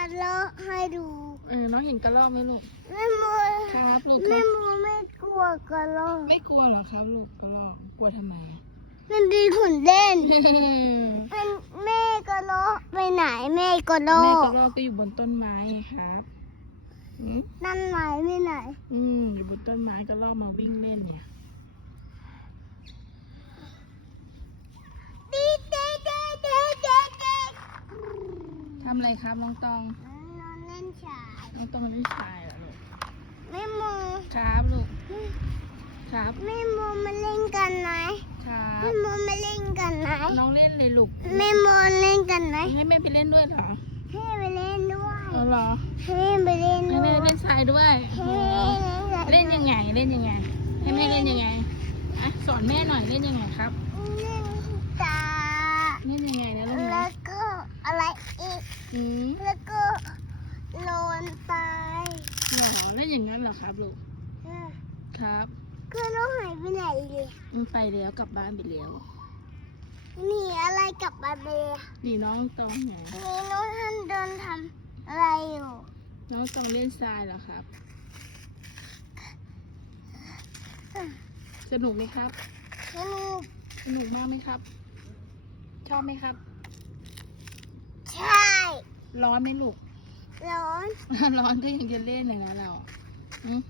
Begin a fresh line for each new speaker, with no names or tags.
กันเลาะให้ดู
เออน้องเห็นกระรอกไหมลูก
แม่โม
ครับลูกค
แม่
รับ
โมไม่กลัวกันเลาะ
ไม่กลัวเหรอครับลูกกระรอกกลัวทำไมอะ
มันดีขุนเล่นมันแม่ก็เลาะไปไหนแม่ก็เลาะ
แม่กระรอกก็อยู่บนต้นไม้ไงครับอืม
นั่นไหนไม่ไหน
อืมอยู่บนต้นไม้กระรอกมาวิ่งเล่นเนี่ย
ดีเด็ดเด็ดเด็ดเด็ดเด็ด
ทำอะไรครับน้องตอง
นอนเล่นฉาย
น้องตองเล่นทรายเหรอลูก
แม่โม
ครับลูก ครับ
แม่โมมาเล่นกันไหม
ครับ
แม่โมมาเล่นกันไหม
น้องเล่นเลยลูก
แม่โมเล่นกันไหม
ให้แม่ไปเล่นด้วยเหรอ
ให้ไปเล่นด้วย
เออเหรอ
ให้ไปเล่น
ให้
ด้ว
แม่
ย
เล่นทรายด้วย
ให้
เล่นยังไง เล่นยังไง ให้แม่เล่นยังไงอะสอนแม่หน่อยเล่นยังไงครับ
เล่นตา
เล่นยังไงนะลูก
แล้
นะ
วก็อะไร อีก
อืม
แล้วก็โลนไป
เหรอเล่นอย่างนั้นเหรอครับลูกครับ
ก็น้องหายไปไหนเลย
มันไปแล้วกลับบ้านไปแล้ว
หนีอะไรกลับมาเลย
ดีน้องตองไง
นี่น้องท่านเดินทำอะไรอยู่
น้องตองเล่นทรายเหรอครับ สนุกไหมครับ
สนุก
สนุกมากไหมครับ ชอบไหมครับ
ใช่
ร้อนไหมลูก
ร้อน
ร้อนก็ยังจะเล่นเลยนะเราอืม